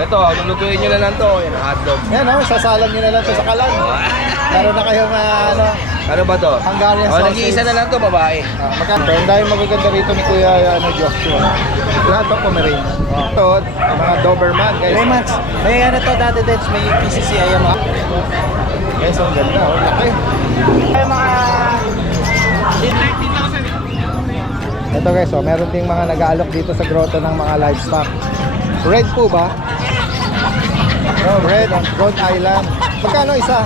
ito, lulutuin nyo na lang to. Yan, hotdog. Yan o, sasalang nyo na lang to sa kalan. Meron na kayong Ano ba to? Hungarian sausage. Nag-iisa na lang to, babae. Magkano? Ang dahil magaganda rito ni Kuya Joshua. Lahat to Pomeranian. Ito, mga Doberman guys. Max, may ano to dati Dets, may PCCI mga. Guys, ang ganda. Laki. Ay mga... Ito guys, meron ding mga nag-aalok dito sa grotto ng mga livestock. Red po ba? Oh, red on Rhode Island. Magkano isa?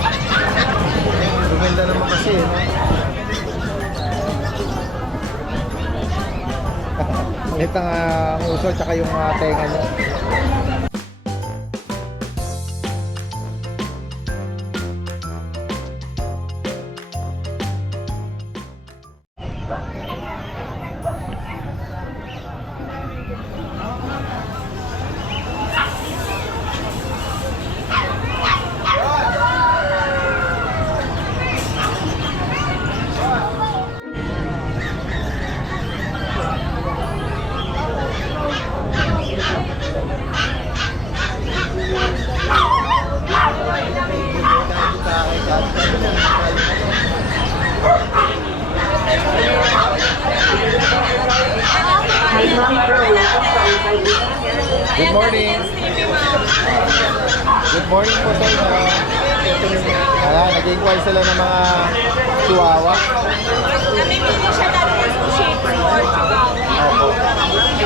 Gumanda naman kasi, no? Ulit ang uso tsaka yung tenga niya. Good morning. Good morning po sa inyo. Ayan, nag-inquire sila ng mga chihuahua. Namimili siya dati ng shape for Chihuahua. Opo.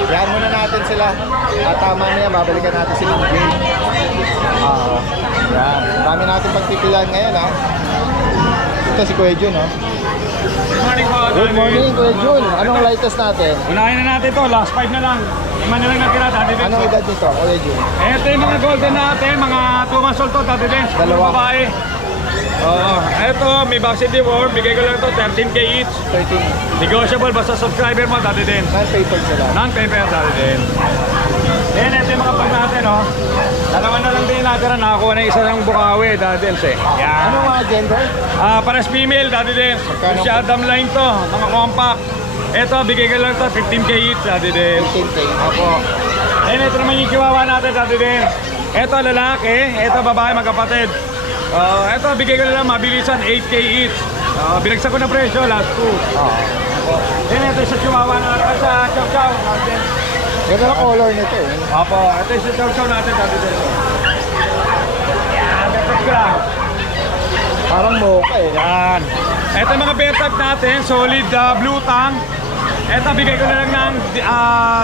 Yan muna natin sila. At mamaya babalikan natin si Ma'am Jane. Yan. Dami natin pagpipilan ngayon ha. Ito si Kuya Jun, no? Good morning po. Good morning, Kuya Jun. Anong latest natin? Unahin na natin to, last 5 na lang. 5 na lang natira, Daddy Dens. Anong edad nito, Kuya Jun? Ito yung mga golden natin, mga 2 months old to, Daddy Dens. Dalawa. Babae. Oo. Ito, may vaccine deworm. Bigay ko lang to, 13K each. 13. Negotiable basta subscriber mo, Daddy Dens. Non-paper sila. Non-paper, Daddy Dens. Then, ito yung mga pag natin, oh. Dalawa na lang din natira. Nakakuha na isa ng Bukawi, Daddy Dens, eh. Yan. Anong mga gender? Pares female, Daddy Dens. Magkano? Si Adam Line to, mga compact. Ito, bigay ko lang to, 15K each, Daddy Dens. 15K. Opo. And ito naman yung chihuahua natin, Daddy Dens. Ito lalaki, ito babae, magkapatid. Ito bigay ko na lang mabilisan, 8K each. Binagsak ko na presyo, last 2. Then ito sa chihuahua natin, sa chow chow natin. Ganda na color nito eh. Opo, ito yung sa chow chow natin, Daddy Dens. Yan, gagawin ko lang. Parang mocha eh. Yan. Ito yung mga bear type natin, solid blue tang. Ito bigay ko na lang ng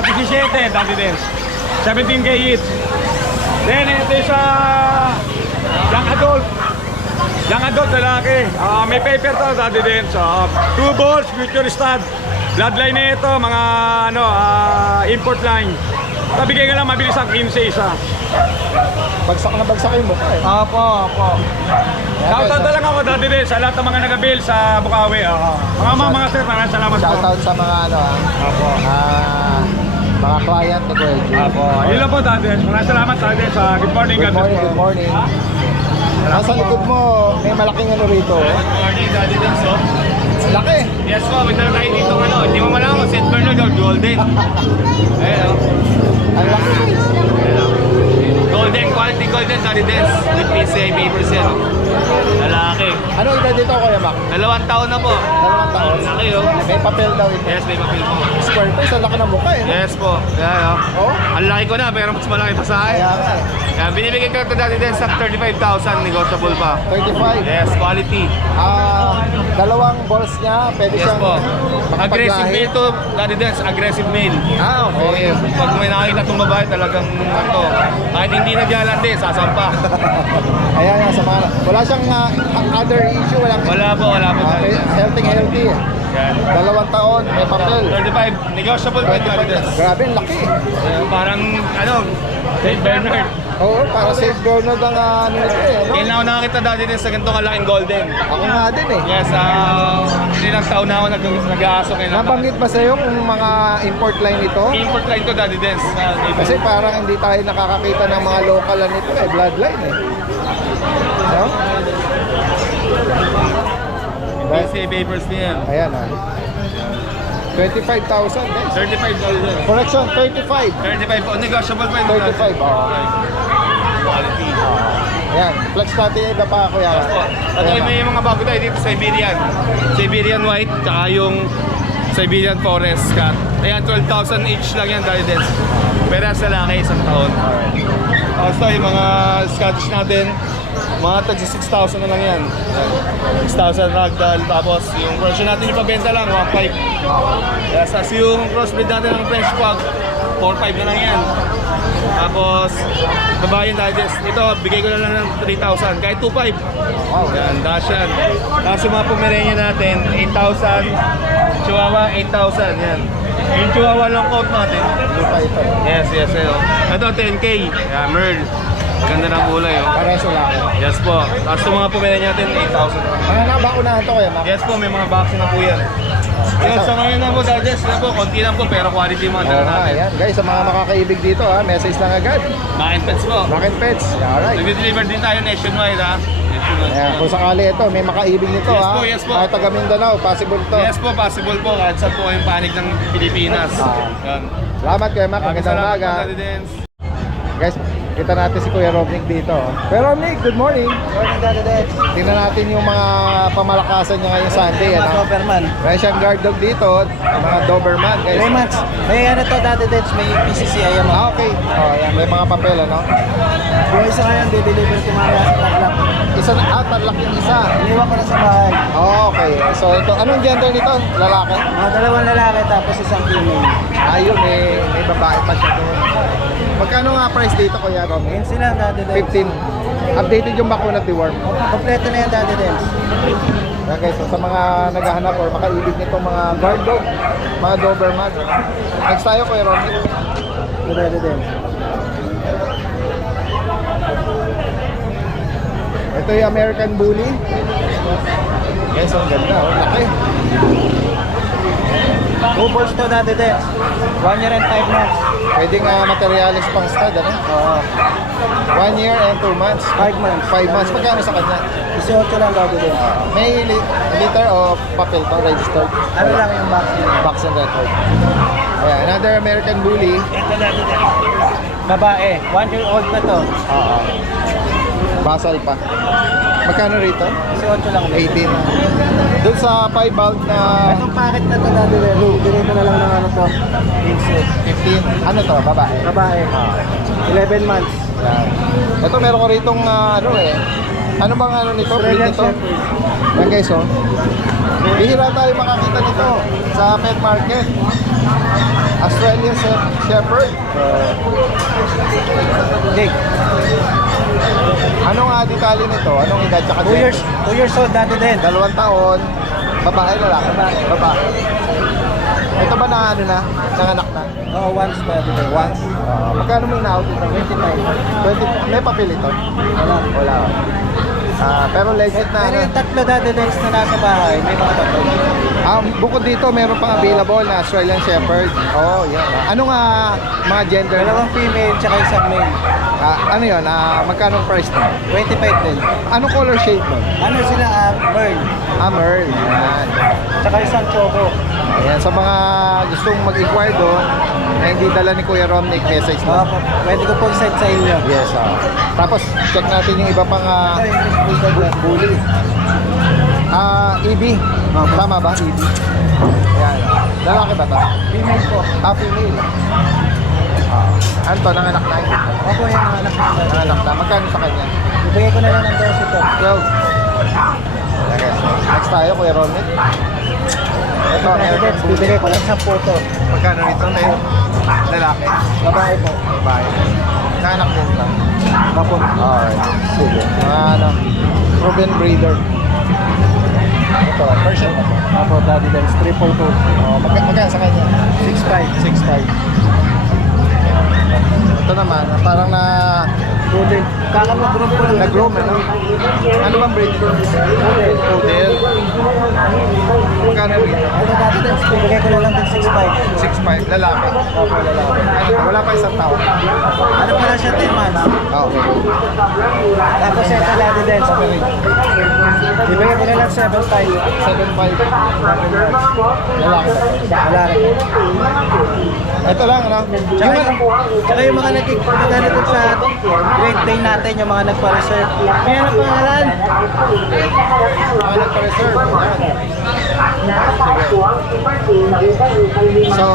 17, Daddy Dens. 17K each. Then ito yung sa young adult. Young adult lalaki. May paper to, Daddy Dens. 2 balls, future stud. Bloodline na ito, mga import line. Ito bigay ko lang mabilis ang 15 isa. Bagsak na bagsak yung mukha eh. Opo. Shoutout na lang ako, Daddy Dens, sa lahat ng mga nag-avail sa Bukawi. Mga sir, maraming salamat po. Shoutout sa mga Opo. mga client ni Kuya Jun. Opo. Yun lang po, Daddy Dens. Maraming salamat, Daddy Dens. Good morning, Good God bless morning, po. good morning. Nasa likod mo, may malaking ano rito. Good morning, Daddy Dens, oh. Laki. Yes po, may dala tayo dito hindi mo malaman kung St. Bernard o Golden. Ayan, oh. Ang laki. Ayan, oh. Golden, quality Golden, Daddy Dens. With PCI papers yan, oh. Lalaki. Ano edad dito, Kuya Mac? 2 taon na po. 2 taon. Laki, oh. May papel daw ito. Yes, may papel po. Square face, ang laki ng mukha eh. No? Yes po. Ayan, oh. Oh? Ang laki ko na, pero mas malaki pa sa akin. Kaya nga eh. Yan, binibigay ko ito, Daddy Dens, sa 35,000, negotiable pa. 35. Yes, quality. Dalawang balls niya, pwede Yes siyang po. Aggressive makapaglahi. male to, Daddy Dens, aggressive male. Okay. Okay, pag may nakakita itong babae talagang kahit hindi nagyalandi, sasampa. Ayan nga, sa mga, wala siyang other issue, walang Wala po Okay, tayo. healthy. Yan. 2 taon, may papel. 35, negotiable pa ito. Grabe, ang laki. Parang, St. Bernard. Oo, para safe Bernard ang ano nito eh. No? Kailan ako nakakita dati din sa ganito kalaking golden. Ako nga din eh. Yes, ilang taon na ako nag-aaso kailan. Nabanggit ba sa'yo kung mga import line ito? Import line to, Daddy Dens. Kasi parang hindi tayo nakakakita ng mga local nito eh, bloodline eh. No? PCA papers niya. Ayan ah. 25,000 guys. $35. Correction, 35. 35 po, negotiable pa ito. 35, oh. Ayan, flex natin yung iba pa kuya. At may mga bago tayo dito, Siberian. Siberian White, tsaka yung Siberian Forest Cat. Ayan, 12,000 each lang yan, Daddy Dens. Pero sa laki, isang taon. Also, yung mga Scottish natin, mga tagsi 6,000 na lang yan. 6,000 ragdoll. Tapos yung version natin yung pabenta lang, 1,500. Tapos yung crossbreed natin ng French Pug, 4,500 na lang yan. Tapos, babayan digest. Ito, bigay ko na lang ng 3,000. Kahit 2,500. Wow, Yan, Dashan. Tapos yung mga Pomeranian natin, 8,000. Chihuahua, 8,000. Yan. Yung Chihuahua long coat natin. lupa ito. Yes, yes, ito. Ito, 10K. Yeah, Merl. Ganda ng kulay, oh. Pareso lang. Yes po. Tapos yung mga Pomeranian natin, 8,000. Mga nabaunahan to kuya, Mac. Yes po, may mga vaccine na po yan. Yung sa ngayon na po, digest na po, konti lang po, pero quality mga dala Oo nga, natin. ayan. Guys, sa mga makakaibig dito ha, message lang agad. Makin pets po. Mac and Pets. Alright. Nag-deliver din tayo nationwide, ha? Nationwide. Ayan, kung sakali ito, may makaibig nito Yes ha. po, yes po. Kahit taga Mindanao, possible to. Yes po, possible po. Kahit saan po yung panig ng Pilipinas. Yan. Salamat kuya Mac, Maraming magandang salamat umaga. po, Daddy Dens. Guys, kita natin si Kuya Romnick dito. Kuya Romnick, good morning. Morning, Daddy Dens. Tingnan natin yung mga pamalakasan niya ngayong Sunday. Mga Ano? Doberman. Meron siyang guard dog dito, mga Doberman. Guys. 3 months. May ano to, Daddy Dens, may PCCI yan. Ah, okay. Oh, ayan, may mga papel, ano? Yung isa ngayon, deliver ko mamaya sa Tarlac. Isa na, tarlak yung isa. Iniwan ko na sa bahay. Oh, okay. So, ito, anong gender nito? Lalaki? Dalawang lalaki, tapos isang female. Ayun, may babae pa siya doon. Magkano nga price dito, Kuya Romnick? Yun sila, Daddy Dens. 15. Updated yung bakuna deworm. Kompleto na yan, Daddy Dens. Yan guys, so sa mga naghahanap or makaibig nitong mga guard dog, mga Doberman. Next tayo, Kuya Romnick. Daddy Dens. Ito yung American Bully. Guys, ang ganda. Oh, laki. Two balls to, Daddy Dens. 1 year and 5 months. Pwede nga materialis pang stud, ano? Oo. 1 year and 2 months. 5 months. 5 months. Magkano sa kanya? 18 lang, Daddy Dens. May liter o papel to, registered? Ano lang yung box niya? Box and record. Ayan, another American Bully. Ito, Daddy Dens. Babae. 1 year old na to. Oo. Basal pa. Magkano rito? 18 lang. 18. Doon sa 5 bound na Itong packet na to, Daddy Dens. Bigay ko na lang ng ano to. 15. Ano to? Babae? Babae. 11 months. Yan. Ito meron ko ritong ano eh. Ano bang ano nito? Breed Australian nito? Shepherd. Yan guys oh. Bihira tayo makakita nito sa pet market. Australian Shepherd. Jake. Anong detalye nito? Anong edad? Tsaka 2 years old, Daddy Dens. 2 taon. Babae lalaki? Babae. Babae. Ito ba na ano na? Nanganak na? Oo, once, Daddy Dens. Once? Magkano mo in-out ito? 25. 20. May papel ito? Wala. Wala. Pero legit na Pero ano? yung tatlo, Daddy Dens, na nasa bahay, may mga tatlo. Bukod dito, meron pang available na Australian Shepherd. Oh, yan. Anong mga gender? Dalawang female, tsaka isang male. Ano yun? Magkano price na? 25 din. Anong color shade nun? Ano sila, Merl. Merl. Yan. Tsaka isang choco. Ayan, sa mga gustong mag-inquire doon na hindi dala ni Kuya Romnick, message na. Pwede ko po i-send sa inyo. Yes, tapos check natin yung iba pang bully. EB. Tama ba? EB. Ayan. Lalaki ba ito? Female po. Female. Ano to? Nanganak na? Opo, yung anak ko. Nanganak na. Magkano sa kanya? Ibigay ko na lang ng 12 ito. 12. Okay, so next tayo, Kuya Romnick. Ito, Daddy Dens, bibigay ko lang sa photo. magkano rito tayo? Lalaki. Babae po. Babae. Nanganak din ba? Opo. Alright. Sige. Mga proven breeder. Ito, Persian ba ito? Opo, Daddy Dens, 342. Magkano sa kanya? 6'5". 6'5". Ito naman, parang Golden. Kakamag-group ko lang. nag-groom, ano? Ano bang breed? Golden. Poodle. Magkano rito? Ito, Daddy Dens, bibigay ko na lang din 6'5". 6'5", lalaki. Opo, lalaki. Ano, wala pa isang taon. Ano pala siya, 10 months? Okay. Tapos ito, Daddy Dens. Ibigay ko na lang 7.5. 7.5. Lalaki ba to? Lalaki. Ito lang, ano? Tsaka yung mga nagkikita sa Great Day natin, yung mga nagpa-reserve. May ano pangalan? Mga nagpa-reserve. So,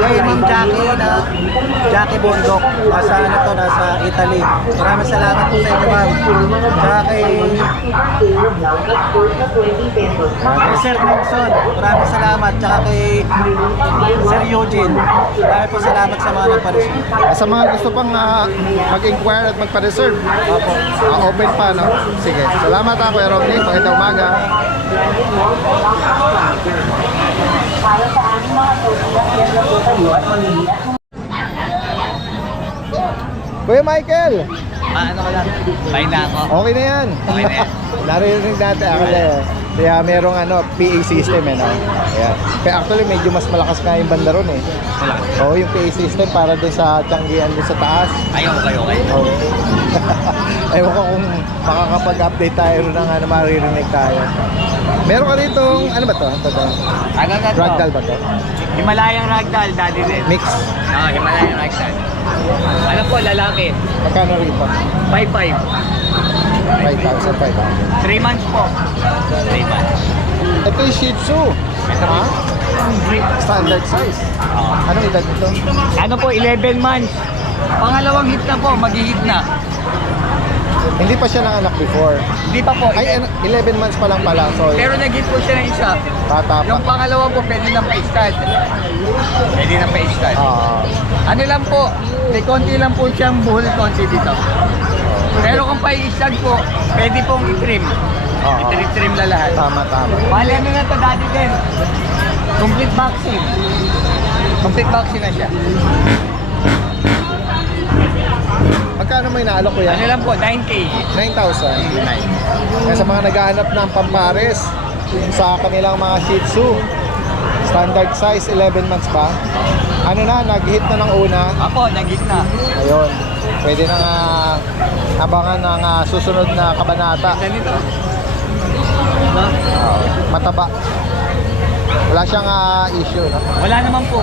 Kay Ma'am Jackie na Jackie Bondok. Nasa ano to, nasa Italy. Maraming salamat po sa inyo, ma'am. Tsaka kay Sir Nelson. Maraming salamat. Tsaka kay Sir Eugene. Maraming po salamat sa mga nagpa-reserve. sa mga gusto pang mag-inquire at magpa-reserve, Opo. open pa, no? Sige. Salamat ako, Kuya Romney. Magandang umaga. Para sa aming mga tulungan, yan na po kayo at mamimila. Kuya Michael, Ano ko lang? Bye na ako. okay na yan. Okay na yan. Naririnig natin. Kaya merong PA system, no? Ayan. Kaya actually, medyo mas malakas nga yung banda ron, eh. Oo, yung PA system para dun sa tiyanggihan dun sa taas. Ayaw ko kayo, okay? Oo. Ewan ko kung makakapag-update tayo ron na maririnig tayo. Meron ka ditong, ano ba to? Ano na to? Ragdoll ba to? Himalayang Ragdoll, daddy din. Mix. Himalayang Ragdoll. Ano po, lalaki? Magkano rito? 5'5". 5,500. 3 months po. 3 months. Ito yung Shih Tzu. Ha? Standard size. Anong edad nito? Ano po, 11 months. Pangalawang hit na po, mag-hit na. Hindi pa siya nanganak before. Hindi pa po. Ay, 11 months pa lang pala. So, Pero nag-hit po siya ng isa. bata pa. Yung pangalawa po, pwede nang pa-stud. Pwede nang pa-stud. Ano lang po, may konti lang po siyang buhol konti dito. Pero kung pa-stud po, pwede pong i-trim. I-trim na lahat. Tama. Bali, ano na to, daddy din? Complete vaccine. Complete vaccine na siya. Magkano may naalok ko yan? Ano lang po, 9K. 9,000. Kaya sa mga naghahanap ng pampares sa kanilang mga Shih Tzu, standard size, 11 months pa. Ano na, nag-hit na ng una. Apo, nag-hit na. Ayun. Pwede na abangan ng susunod na kabanata. Ganito. Mataba. Wala siyang issue, no? Wala naman po.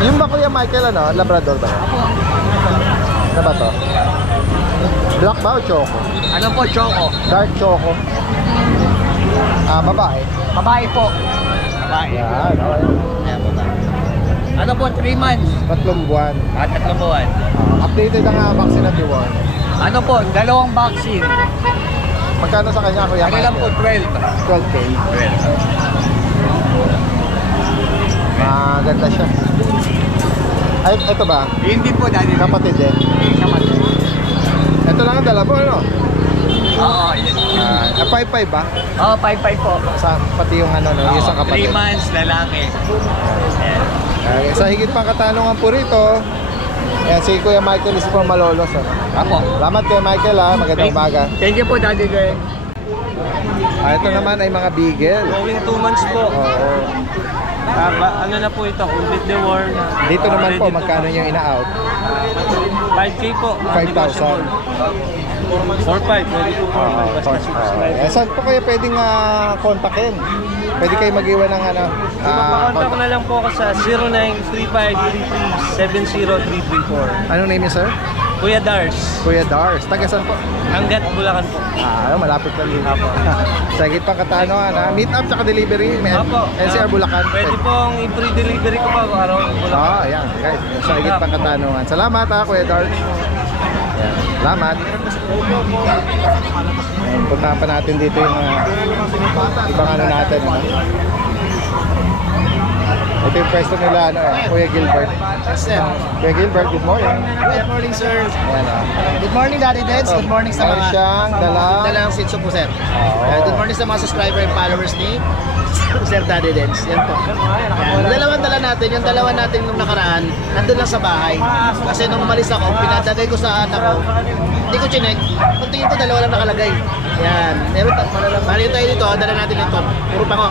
Yung ba Kuya Michael, Labrador ba? Ano ba to? Black ba o choco? Ano po, Choco? Dark choco. Babae. Babae po. Babae. Yan. Ayan, babae. Ano po, 3 months. 3 buwan. At 3 buwan. Updated ang vaccine at reward. Ano po, 2 vaccine. Magkano sa kanya, Kuya Ano lang po, 12. 12K. Maganda siya. Ay, ito ba? Yun din po, daddy. Kapatid din. Kapatid. Ito lang ang dala mo, ano? Oo, yun. 5-5 ba? Oo, 5-5 po. Pati yung yung isang 3 kapatid. months, lalaki. Ayan. Sa higit pang katanungan po rito, yan, si Kuya Michael is from Malolos. Apo. Salamat Kuya Michael, magandang umaga. Thank you po, daddy din. Ito naman ay mga beagle. Going 2 months po. Oo. Ano na po ito, complete the war na. Dito naman po, magkano yung ina-out? 5K po. 5,000. 4-5, pwede po 4-5. Basta subscribe. Saan po kayo pwedeng kontakin? Pwede kayo mag-iwan ng Mapakontak na lang po ako sa 0935337034. Anong name niya, sir? Kuya Dars, Kuya Dars. Taga saan po? Hanggat Bulacan po. Malapit lang dito. Apo. Sa higit pang katanungan, meet up tsaka delivery. May Apo. NCR Bulacan. Pwede pong i-free delivery ko pa araw Bulacan. Ayan, guys. Sa higit pang katanungan. Salamat Kuya Dars. Ayan. Salamat. Ayan, puntahan pa natin dito yung ibang natin. Ito yung pwesto nila, Kuya Gilbert. Kuya Gilbert, good morning. Good morning, sir. Ayan, Good morning, Daddy Deds. Good morning sa Meron mga siyang dalang Shih Tzu po, sir. Oo. Good morning sa mga subscriber and followers ni Sir Daddy Deds. Yan po. Yung dalawang dala natin, yung dalawa natin nung nakaraan, nandun lang sa bahay. Kasi nung umalis ako, pinadagay ko sa anak ko. Hindi ko chinek. Kung tingin ko, dalawa lang nakalagay. Yan. Meron tayo dito, dala natin ito. Puro pango.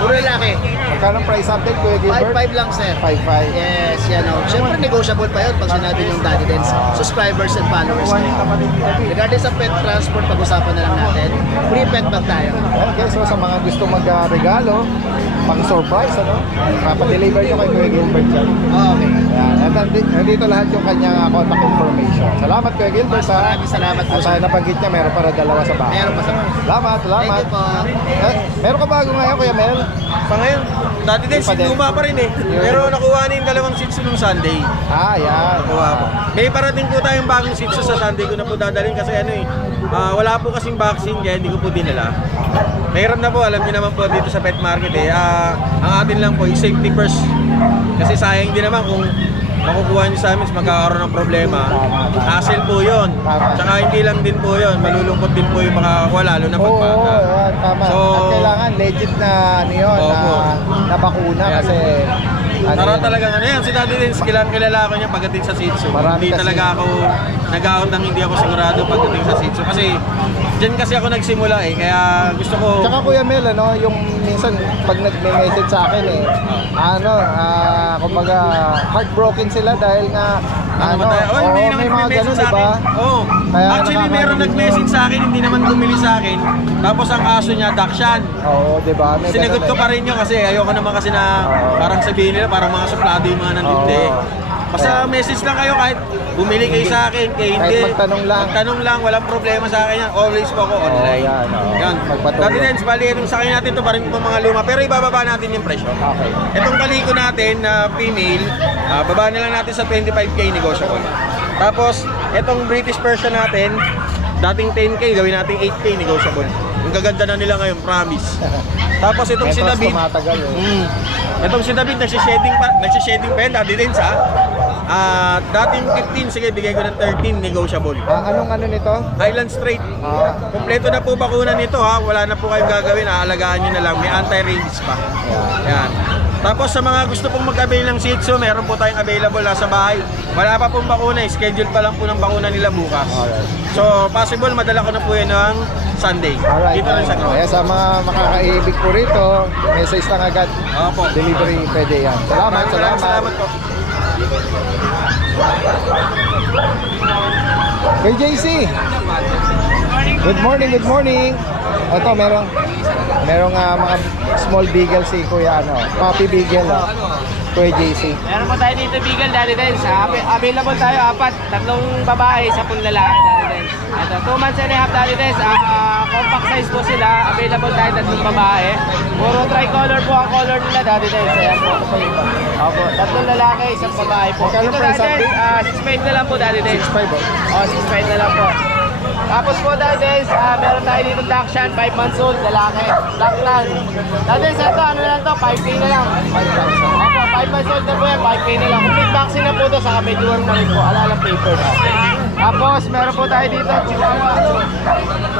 Puro lalaki. Magkano price update, Kuya Gilbert? 5-5 lang, sir. 5-5. Yes, yan o. Siyempre, negotiable pa yun pag sinabi yung Daddy Dance, subscribers and followers. Regarding sa pet transport, pag-usapan na lang natin. Free pet bag tayo. Okay, so sa mga gusto mag-regalo, pang surprise, ano? Papadeliver nyo kay Kuya Gilbert yan. Okay. Yan. At nandito lahat yung kanyang contact information. Salamat Kuya Gilbert sa... Maraming salamat po At sa nabanggit niya, meron para dalawa sa bahay. Meron pa sa bahay. Salamat, salamat. Thank you po. Meron ka bago ngayon, Kuya Mel? Sa ngayon, dati din, Ipa din. luma pa rin eh. Pero nakuha na yung dalawang Shih Tzu nung Sunday. Ah, yan. Nakuha po. May parating po tayong bagong Shih Tzu sa Sunday ko na po dadalhin kasi ano eh, wala po kasing vaccine kaya hindi ko po dinala. Mahirap na po, alam niyo naman po dito sa pet market eh. Ang atin lang po, safety first. Kasi sayang din naman kung makukuha niyo sa amin, magkakaroon ng problema. Hassle po yun. Tsaka hindi lang din po yun, malulungkot din po yung makakakuha, lalo na Oo, pagpata. yan, tama. So- At kailangan legit na ano yun, Opo. na bakuna Ayan. kasi ano Para yun, talagang ano yan, si Daddy Dance, kilala ko niya pagdating sa Shih Tzu. Marami Hindi kasi. talaga ako nag-out ng hindi ako sigurado pagdating sa Shih Tzu. Kasi dyan kasi ako nagsimula eh, kaya gusto ko... Tsaka Kuya Mel, ano, yung minsan pag nagme-message sa akin eh, kumbaga heartbroken sila dahil nga Ano ba tayo? Oh, hindi oo, naman may mga nag-message ganun, sa diba? akin. Oh. Kaya Actually, meron nakakarinig nag-message sa akin, hindi naman bumili sa akin. Tapos ang kaso niya, Dakshan. Oo, di ba? May Sinagot ganun ko pa rin yun kasi ayoko naman kasi na Oo. parang sabihin nila, parang mga suplado yung mga nandito eh. Oo. Basta message lang kayo kahit bumili kayo sa akin, kahit hindi. Kahit magtanong lang. Magtanong lang, walang problema sa akin yan. Always po ako online. yan, oo. Yan. Magpatuloy. Dati din, bali, yung sa akin natin to parang po mga luma. Pero ibababa natin yung presyo. Okay. Itong kaliko natin na female, baba na lang natin sa 25k negotiable. Tapos, itong British Persian natin, dating 10k, gawin natin 8k negotiable. Ang gaganda na nila ngayon, promise. Tapos itong si Mentos David, tumatagal eh. itong si David, nagsishading pa yan, dati din sa. Dating 15, sige, bigay ko ng 13, negotiable. Anong ano nito? Highland Straight. Kompleto na po bakuna nito ha, wala na po kayong gagawin, aalagaan nyo na lang, may anti-rabies pa. Yan. Tapos sa mga gusto pong mag-avail ng Shih Tzu, meron po tayong available nasa bahay. Wala pa pong bakuna, schedule pa lang po ng bakuna nila bukas. Alright. So possible, madala ko na po yan ng Sunday. Alright. Dito rin sa Grow. Kaya sa mga makakaibig po rito, message lang agad. Opo. Delivery pwede yan. Salamat, salamat. Salamat po. Kay JC. Good morning, good morning. Ito, merong mga small beagle si Kuya, puppy beagle, Kuya JC. Meron po tayo dito Beagle Daddy Dance. Available tayo 4, 3 babae, 10 lalaki Daddy Dance. Ito, 2 months and a half Daddy Dance. Compact size po sila. Available tayo 3 babae. Puro tricolor po ang color nila Daddy Dance. Ayan po. Opo, 3 lalaki, 1 babae po. Magkano Dito price Daddy update? Dance, 6.5 na lang po Daddy Dance. 6'5", oh. 6.5 na lang po. Tapos po Daddy Dance, meron tayo dito Dakshan, 5 months old, lalaki. Blacktan. Daddy Dance, ito, ano lang to, 5K na lang. 5,000. Opo, 5 months old na po yan, 5K na lang. Complete vaccine na po ito, saka may dual na rin po. Alalang paper na. Tapos, meron po tayo dito, Chihuahua.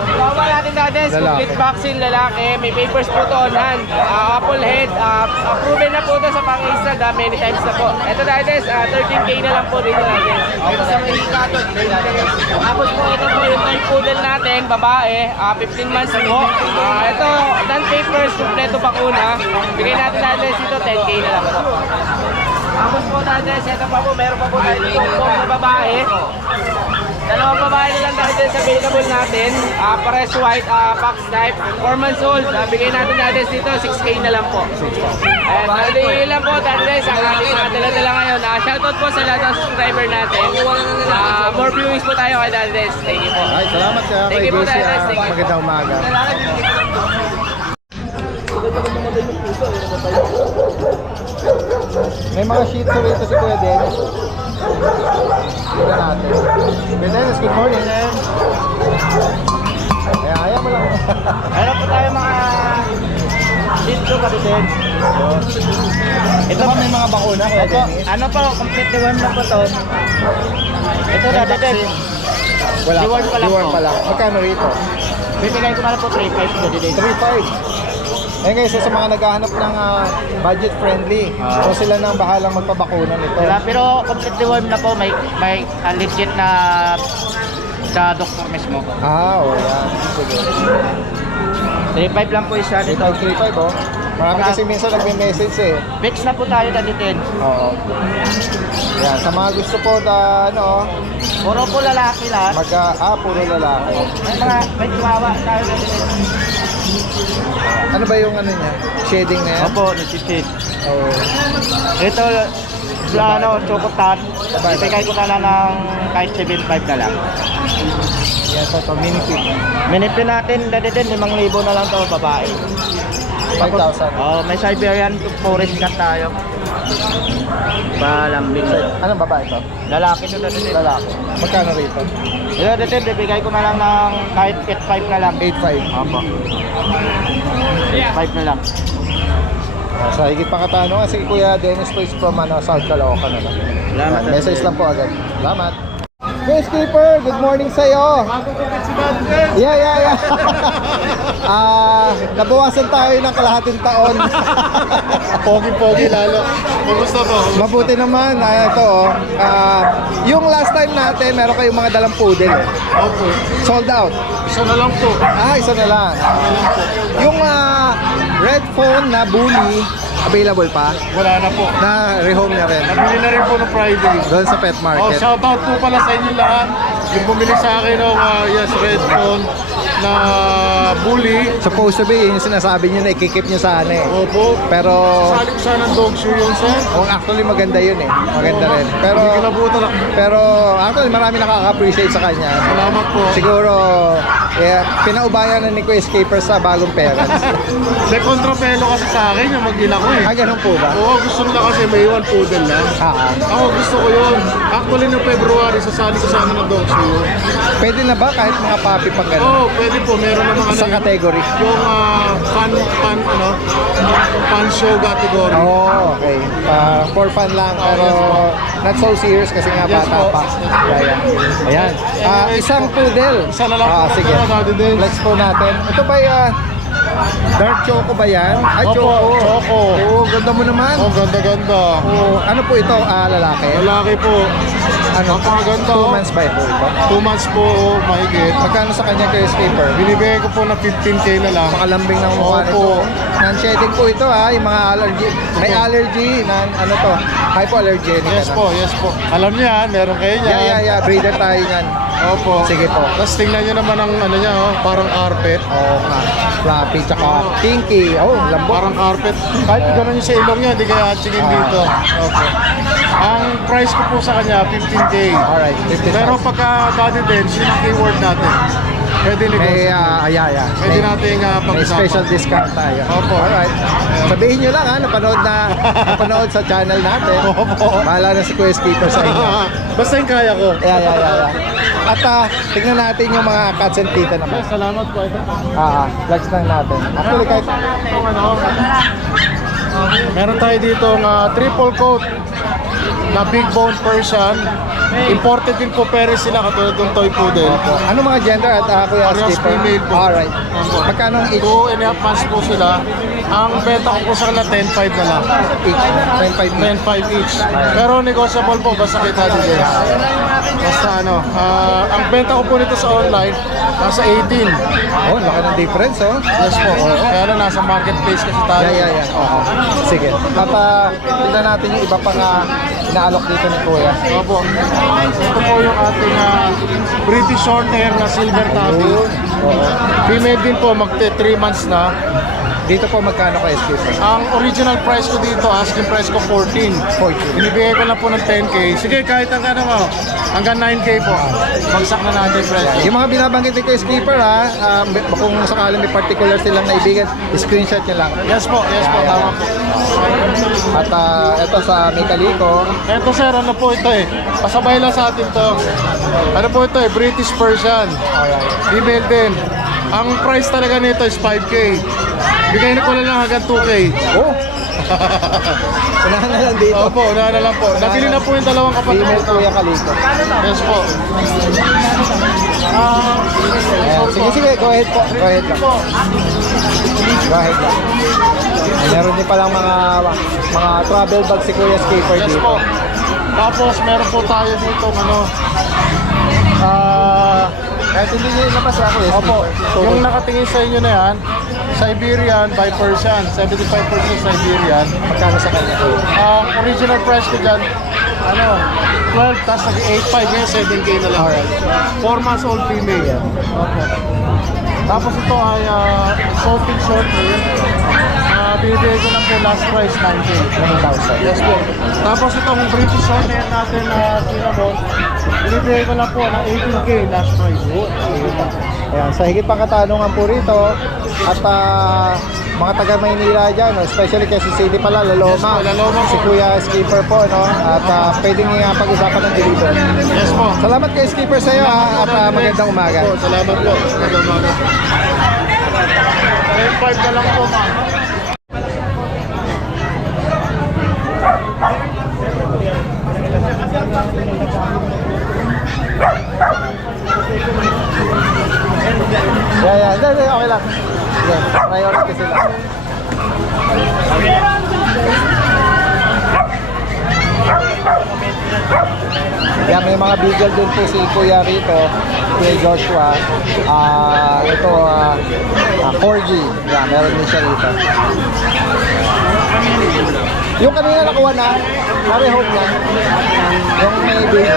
Chihuahua natin natin, complete vaccine, lalaki. May papers po to on hand. Apple head, proven na po ito sa pang-instad, many times na po. Ito natin, 13K na lang po dito natin. Opo, sa may hikato. Tapos po, ito po yung toy poodle natin, babae, 15 months po. Ito, non-papers, kompleto bakuna. Bigay natin natin dito, 10K na lang po. Tapos po natin, ito pa po, meron pa po tayo dito na babae. 2 babae na lang natin sa available natin. Pares white, box type, 4 months old. Bigay natin dito, 6K na lang po. Ayan, madali lang po natin sa ating mga dala-dala ngayon. Shoutout po sa lahat ng subscriber natin. More viewings po tayo kay Dades. Thank you po. Ay, salamat kay Thank you po, JC. Dades. Thank you. Magandang umaga. May mga Shih Tzu rito si Kuya Dennis. Tignan natin. Kuya Dennis, good morning. Kaya mo lang. Meron po tayo mga Shih Tzu kapitid. Ito ba may mga bakuna, Kuya Dennis? Ano po, completely warm na po to. Ito May Dades. vaccine. Wala Reward pa lang Reward po. pa lang. Magkano rito? Bibigay ko na lang po 3.5 po dito. 3.5. Eh guys, so sa mga naghahanap ng budget friendly, so sila nang bahalang magpabakuna nito. Pero completely warm na po, may legit na sa doktor mismo. Oo yan. Sige. 3.5 lang po isa dito. 3.5, 3.5, oh. Marami kasi minsan nagme-message eh. Mix na po tayo Daddy Dens. Oo. Yan, sa mga gusto po na ano, Puro po lalaki lahat. puro lalaki. May chihuahua tayo Daddy Dens. Ano ba yung ano niya? Shading na yan? Opo, nag-shade. Oo. Ito, chocotat. Ibigay ko na lang ng kahit 7.5 na lang. Yan, so mini pig. Minipin natin Daddy Dens, 5,000 na lang to babae. 5,000. Oh, may Siberian Forest Cat tayo. Palambing. Anong babae ito? Lalaki to Daddy Dens. Lalaki. Magkano rito? Ito Daddy Dens, bibigay ko na lang ng kahit 8.5 na lang. 8,500. Opo. 5 na lang. Sa higit pang katanungan, si Kuya Dennis po is from South Caloocan. Salamat. Message lang po agad. Salamat. Kuya Skipper, good morning sa'yo. Yeah. Nabawasan tayo ng kalahating taon. Pogi-pogi lalo. Kumusta po? Mabuti naman. Yung last time natin, meron kayong mga dalang poodle. Opo. Sold out. Isa na lang po. Isa na lang. Yung red phone na bully, available pa? Wala na po. Na rehome na rin. Nabili na rin po ng Friday. Doon sa pet Oh, market. shoutout po pala sa inyo lahat. Yung bumili sa akin ng red phone na bully. Supposed to be, yung sinasabi nyo na ikikip nyo sana eh. Opo. Pero, Sali ko sana ng dog shoe yun, sir. actually maganda yun eh. Maganda rin. Pero, Hindi kinabutan ako. pero actually marami nakaka-appreciate sa kanya. Salamat po. Siguro, pinaubayan na ni Kuya Skipper sa bagong parents. May kontrapelo kasi sa akin yung mag-ina ko eh. Ganun po ba? Oo, gusto nila kasi may one poodle lang. Ako gusto ko yun. Actually, noong February, sasali ko sana ng dog shoe yun. Pwede na ba kahit mga puppy pang ganun? Oo, pwede po. Meron namang Sa category? Yung fan show category. Okay. For fun lang, pero not so serious kasi nga Yes bata po. pa. Ayan. Isang poodle. Isa na lang po. Sige. Daddy Dens. Flex po natin. Ito ba dark choco ba yan? Ay, Opo, choco. choco. Oo, ganda mo naman. Oh, ganda-ganda. Ano po ito? Lalaki? Lalaki po. Ano? Napakaganda. 2 months ba ito? 2 months po, mahigit. Magkano sa kanya Kuya Skipper? Binibigay ko po na 15K na lang. Makalambing ng mukha nito. Opo. Non-shedding po ito yung mga allergy. May allergy na hypoallergenic. Yes po, yes po. Alam niya, meron kayo niya. Yeah. Breeder tayo niyan. Opo. Sige po. Tapos tingnan niyo naman ang ano niya, parang carpet. Oo nga. Fluffy tsaka pinky. Lambot. Parang carpet. Kahit gano'n yung sa ilong niya, di kaya hatchingin dito. Opo. Ang price ko po sa kanya, 15K. Alright. 50,000. Pero pagka Daddy Dens, yun ang keyword natin. Pwede May, negosyo. Pwede natin may pag-usapan. special discount tayo. Opo. Alright. Sabihin nyo lang napanood sa channel natin. Opo. Bahala na si Kuya Skipper sa inyo. Basta yung kaya ko. Yeah. At tignan natin yung mga cats and kitten naman. Salamat po. Ito po. Flex lang natin. Actually, kahit Meron tayo dito triple coat na big bone Persian. Imported din po Paris sila katulad ng toy poodle. ano mga gender at Kuya Parehas Skipper? female po. Alright. Magkano ang each? 2.5 months po sila. Ang benta ko po sa kanila 10.5 na lang. Each? 10.5 10.5 each. Pero negotiable po basta kita din. Basta ang benta ko po nito sa online nasa 18. Laki ng difference Yes po. Kaya lang nasa marketplace kasi tayo. Yeah. Sige. At tignan natin yung iba pang inaalok dito ni Kuya. Opo. Ito po yung ating British short hair na silver tabby. Female din po, magte 3 months na. Dito po magkano kayo Skipper? Ang original price ko dito, asking price ko 14. 14. Binibigay ko lang po ng 10K. Sige, kahit hanggang 9K po. Bagsak na natin yung price. Yung mga binabanggit ni Kuya Skipper kung sakaling may particular silang naibigan, screenshot nyo lang. Yes po, tama po. At ito sa Mikaliko, Eto sir, ano po ito pasabay lang sa atin to. Ano po ito British Persian. Female din. Ang price talaga nito is 5K. Bigay na ko na lang hanggang 2K. unahan na lang dito. Opo, unahan na lang po. Nabili na po yung dalawang kapatid. Female Kuya Kaliko. Yes po. Sige, go ahead po. Go ahead lang. Meron din palang mga travel bag si Kuya Skipper Yes dito. po. Tapos meron po tayo dito Kahit hindi nyo ilabas ako Opo, yung nakatingin sa inyo na yan, Siberian by Persian, 75% Siberian. Magkano sa kanya? Ang original price ko dyan, 12, tapos nag-8.5 ngayon, 7K na lang. 4 months old female. Tapos ito ay Salting Short Hair. Binibigay ko lang po last price 9K. 9,000. Yes po. Tapos itong British Short Hair natin na cinnamon, binibigay ko lang po ng 18K last price. Ayan, sa higit pang katanungan po rito at mga taga Maynila dyan, no? Especially kasi City pala, Laloma. Yes po, Laloma po. Si Kuya Skipper po, no? At pwedeng pag-usapan ng deliver. Yes po. Salamat kay Skipper sa iyo at magandang umaga. Po, salamat po. Magandang umaga. 10.5 na lang po, ma'am. Yeah, okay lang. Yeah, priority sila. Yeah, may mga beagle din po si Kuya rito, Kuya Joshua. Ito, Corgi. Yeah, meron din siya rito. Yung kanina nakuha na, na-rehold niya. Yung may baby.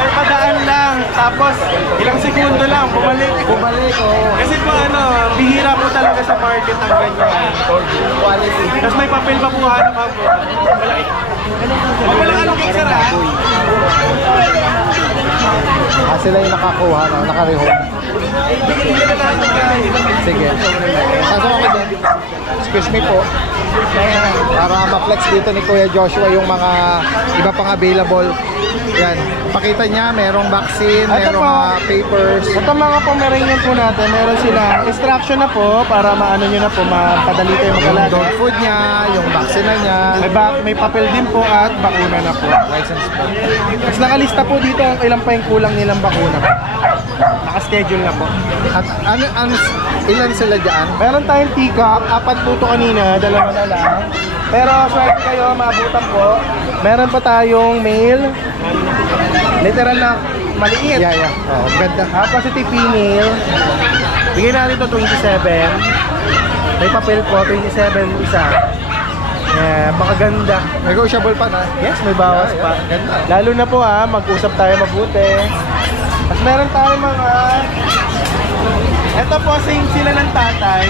May padaan lang, tapos ilang segundo lang, bumalik. Bumalik, oh. Kasi po bihira po talaga sa market ang ganyan. Quality. Tapos may papel pa po hanap ako. Malaki. Walang ano kay Sara. Sila yung nakakuha, no? Naka-rehold. Sige. Pasok ako din. Excuse me po. Para ma-flex dito ni Kuya Joshua yung mga iba pang available. Yan. Pakita niya, merong vaccine, merong papers. Ito mga Pomeranian po natin, meron sila instruction na po para maano nyo na po, mapadali kayo Yung mag-alaga. dog food niya, yung vaccine na niya. May papel din po at bakuna na po. License po. Tapos nakalista po dito ang ilan pa yung kulang nilang bakuna. Naka-schedule na po. At ilan sila dyan? Meron tayong teacup, 4 po ito kanina, 2 na lang. Pero swerte kayo, maabutan po. Meron pa tayong male. Literal na maliit. Yeah. Oh, ganda. Positive female. Bigyan natin ito 27. May papel po, 27 isa. Baka ganda. Negotiable pa na. Yes, may bawas Yeah, pa. ganda. Lalo na po mag-usap tayo mabuti. At meron tayong mga... Ito po, same sila ng tatay.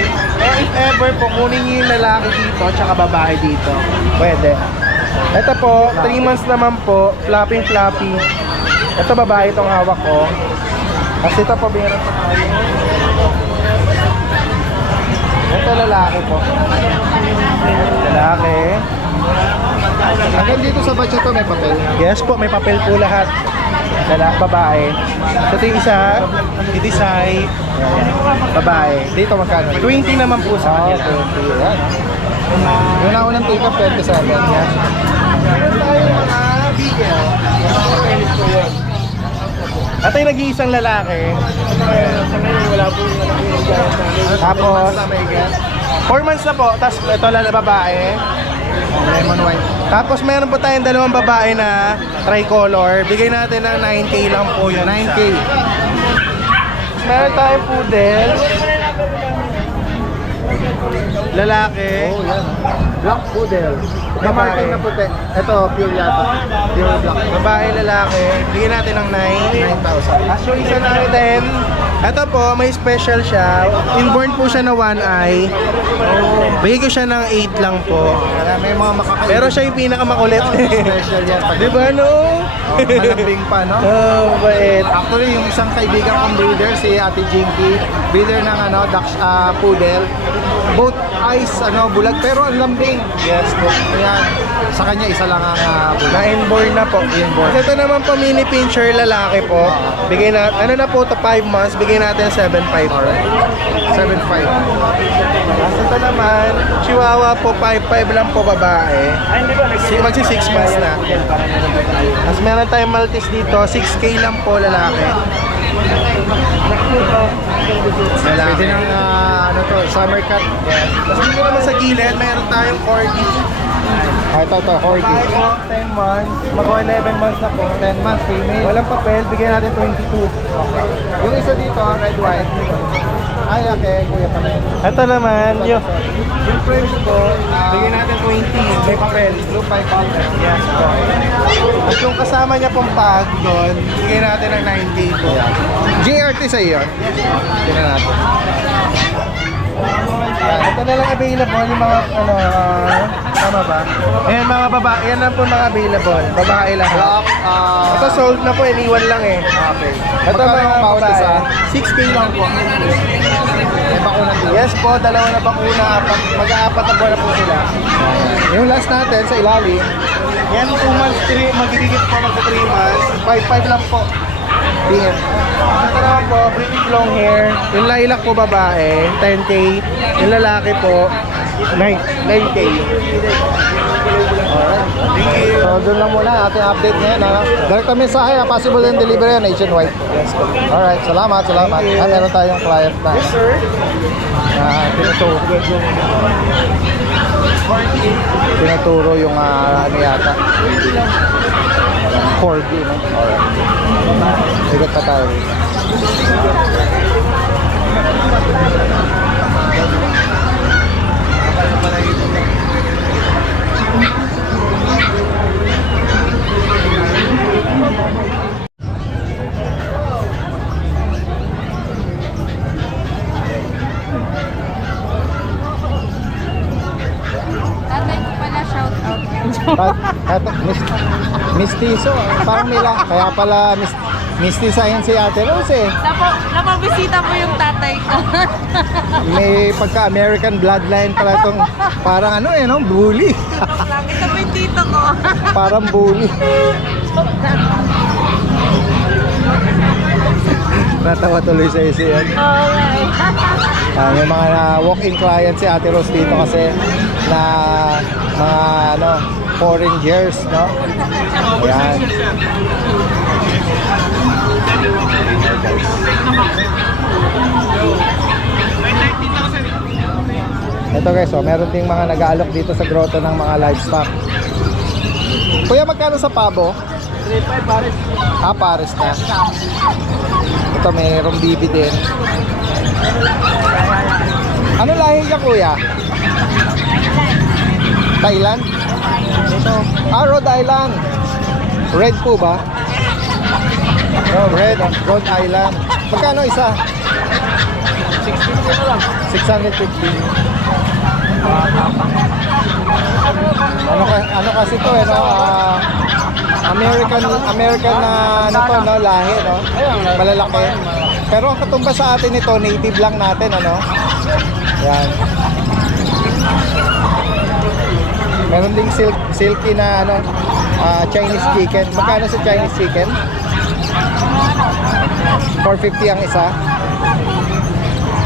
If ever po, kunin niyo yung lalaki dito tsaka babae dito. Pwede. Ito po, 3 months naman po, floppy. Ito babae itong hawak ko. Kasi ito po, meron pa tayo. Ito lalaki po. Lalaki. Hanggang dito sa batch ito may papel. Yes po, may papel po lahat. Lalaki, babae. Ito yung isa, i-design. Babae. Dito magkano? 20 naman po sa kanya. 20. Yan. Yung naunang take-up, 27. Yan. Meron tayong mga bigel. At ay nag-iisang lalaki. Wala po tapos 4 months na po. Tapos ito babae. Lemon white. Tapos meron po tayong 2 babae na tricolor. Bigay natin ng 9K lang po yun. 9K. Meron tayong poodle. Lalaki. Oh, yan. Black poodle. Babae. Babae na puti. Ito, pure yata. Pure black. Babae, lalaki. Bigyan natin ng 9,000. 9. Actually, isa natin. Ito po, may special siya. Inborn po siya na 1 eye. Bigay ko siya ng 8 lang po. May mga makakaibig. Pero siya yung pinakamakulit. Special yan. Di ba, no? Malambing pa, no? Oh, bait. Actually, yung isang kaibigan kong breeder, si Ate Jinky, breeder ng poodle. Both eyes, bulag, pero ang lambing. Yes po. Ayan. Sa kanya, isa lang ang bulag. Na-inborn na po. Inborn. Ito naman po, mini pincher lalaki po. Bigay na, na po to 5 months, bigay natin 7.5. 7.5. Tapos ito naman, Chihuahua po, 5.5 lang po babae. Magsi 6 months na. Tapos meron tayong Maltese dito, 6K lang po lalaki. Pwede ng, summer cut. Tapos dito naman sa gilid, meron tayong Corgi. Ito, Corgi. Babae po, 10 months. Mag-11 months na po. 10 months, female. Walang papel, bigyan natin 22. Yung isa dito, red white. Ay, okay, kuya pa rin. Ito naman, yung French ko, bigyan natin 20, may papel. blue 500. Yes, po. At yung kasama niya pong tag doon, bigyan natin ng 90 po. GRT sa iyo. Tingnan natin. Ito na lang available yung mga ano, tama ba? Ayan mga babae, yan lang po mga available. Babae lang. Black, Ito sold na po, iniwan lang eh. okay. Ito Magkano mga yung bawat babae. isa? 6K lang po. May bakuna din. Yes po, dalawa na bakuna, mag-aapat na buwan na po sila. Yung last natin sa ilalim, Yan 2 months, magigigit po mag 3 months. 5-5 lang po. DM. Ito naman po, British long hair. Yung lilac po babae, 10K. Yung lalaki po, 9K. So doon lang muna ating update ngayon. Direct na mensahe, possible and delivery nationwide. Yes po. Alright, salamat. Meron tayong client na Yes sir. tinuturo yung ano yata. Corgi, no? Alright. Sigat pa tayo rito. Tatay ko pala, shout out. Eto, mistiso. Parang nila. Kaya pala mistisahin si Ate Rose eh. Napabisita mo yung tatay ko. May pagka-American bloodline pala itong parang ano eh, no? Bully. Ito po yung tito ko. Parang bully. Natawa tuloy sa isi yan. May mga walk-in client si Ate Rose dito kasi na mga ano, foreign years, no? Ayan. Ito guys, meron ding mga nag-aalok dito sa grotto ng mga livestock. Kuya, magkano sa pabo? 3-5 pares. Pares na. Ito, mayroong bibi din. Ano lahi ka, kuya? Thailand? Ito. Rhode Island. Red po ba? Oh, red. Rhode Island. Magkano isa? 650 na lang. 650. Ano kasi to eh, no? American na ano to, no? Lahi, no? Malalaki. Pero ang katumbas sa atin ito, native lang natin, ano? Yan. Meron ding silky na ano, Chinese chicken. Magkano sa Chinese chicken? 450 ang isa.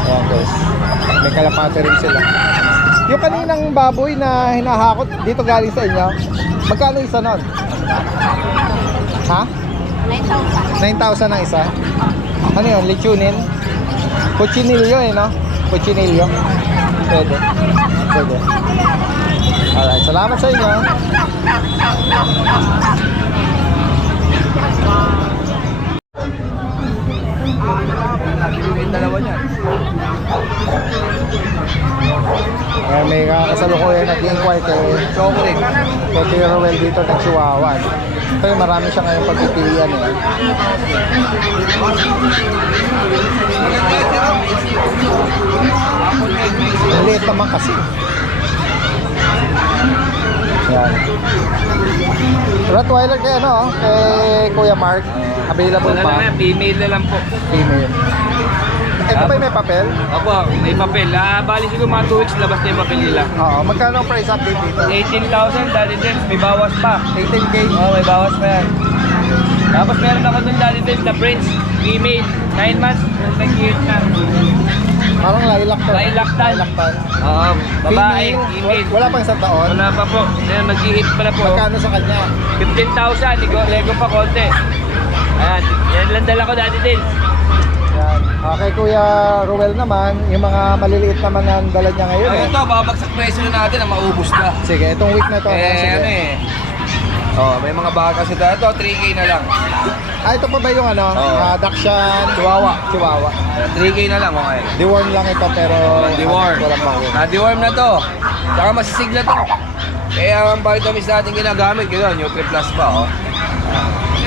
Ayan guys. May kalapate rin sila. Yung kaninang baboy na hinahakot dito galing sa inyo, magkano isa nun? Ha? 9,000 ang isa? Ano yun? Lechonin? Cuchinillo eh, no? Cuchinillo. Pwede. Alright, salamat sa inyo. Dalawa niyan. May kasalukuyan nag-inquire kay Chocolate. Kuya Ruel dito ng Chihuahua. Ito marami siya ngayong pagpipilian eh. Maliit naman kasi. Yan. Rottweiler kay ano, kay Kuya Mark. Available Wala pa. lang yan, female na lang po. Female. Ito ba may papel? Opo, may papel. Bali siguro mga 2 weeks labas na yung papel nila. Oo. Magkano ang price update dito? 18,000, Daddy Dens, may bawas pa. 18K. Oo, may bawas pa yan. Tapos meron ako dun Daddy Dens na Prince, female, 9 months, nag-hit na. Parang lilac to. Lilac tan. Oo, babae, female. Wala pang isang taon. Wala pa po, nag-hit pa na po. Magkano sa kanya? 15,000, lego pa konti. Ayan, yan lang dala ko Daddy Dens. Yan. Okay, Kuya Ruel naman, yung mga maliliit naman na dala niya ngayon eh. Ito, babagsak presyo na natin na maubos na. Sige, itong week na to. Sige. Ano eh, Oh, may mga baka kasi tayo. Ito, 3K na lang. Ito pa ba yung ano? Oo. Dachshund? Chihuahua. Chihuahua. 3K na lang, okay. Deworm lang ito pero Deworm. walang bakuna. Deworm na to. Saka masisigla to. Kaya ang vitamins natin ginagamit, gano'n, Nutri-Plus pa, oh.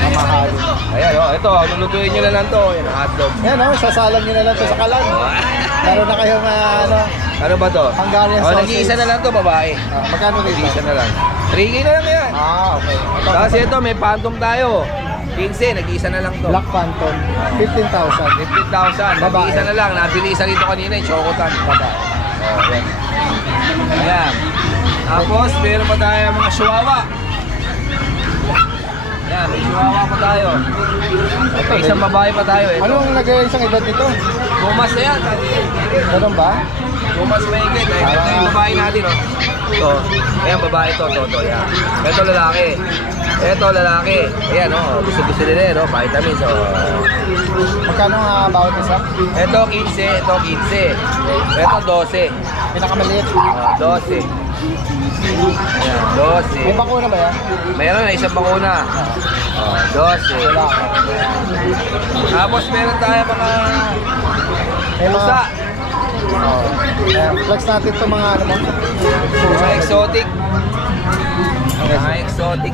Mamahal. Ayan, oh, ito, lulutuin nyo na lang to. Yan, hotdog. Yan oh, sasalan nyo na lang to sa kalan. Meron na kayong ano, Ano ba to? Hungarian Oh, sausage. nag-iisa na lang to, babae. magkano rito? Nag-iisa na lang. 3K na lang yan. Okay. Tapos ito, may phantom tayo. 15, nag-iisa na lang to. Black Phantom, 15,000. 15,000. Babae. Nag-iisa na lang. Nabilisan dito kanina yung Chocotan. Babae. Oh, yan. Ayan. Tapos, meron pa tayo mga chihuahua. Yan, may chihuahua pa tayo. May isang babae pa tayo. Ito. Anong nag-iisang edad nito? Pumas na yan. Ganun ba? Pumas may higit. Ito yung babae natin, oh. Ito. Ayan, babae ito. Yan. Ito lalaki. Ito lalaki. Ayan, oh. Gusto nila, no? Vitamins, oh. Magkano nga bawat isa? Ito 15, ito 15. Ito 12. Pinakamaliit. 12. Ayan, 12. May bakuna ba yan? Meron na isang bakuna. 12. Wala. Tapos meron tayo mga May mga... pusa. Flex natin ito mga ano mo. Mga exotic. Mga exotic.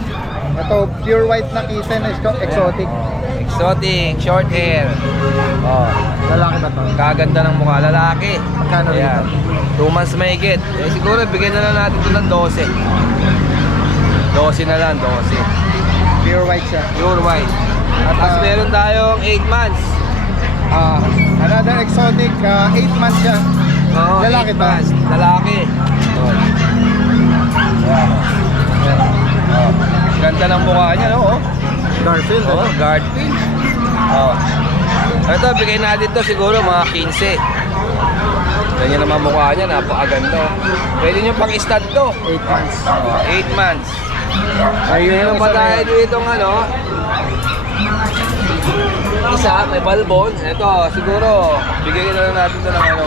Ito, pure white na kitten, exotic. Exotic, short hair. Oh, Lalaki ba to? kaganda ng mukha. Lalaki. Magkano Ayan. rito? 2 months mahigit. Eh, siguro bigyan na lang natin ito ng 12. 12 na lang, 12. Pure white siya. Pure white. Tapos meron tayong 8 months. Another exotic, 8 months siya. Oo, Lalaki 8 to? months. Lalaki. Oh. Ayan. Oh. Ganda ng mukha niya, no? Oh. Garfield. Oh, Garfield. Oh. Ito, bigay natin to siguro mga 15. Ganyan naman mukha niya, napakaganda. Pwede nyo pang stud to. 8 months. 8 months. Ayun Meron yung pa isa tayo na dito ng ano. Isa, may balbon. Ito, siguro, bigyan na lang natin to ng ano.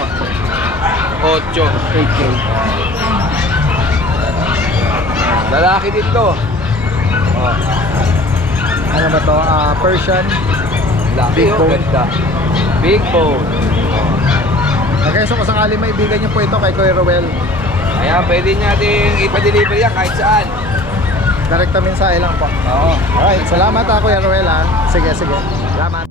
8. 8K. Lalaki din to. Oh. Ano ba to? Persian. Laki, Big oh, bone. ganda. Big bone. Okay, so kung sakali may ibigan niyo po ito kay Kuya Roel, Ayan, pwede natin ipa-deliver yan kahit saan. direkta mensahe lang po. Oo. Alright, salamat Kuya Roel ha. Sige. Salamat.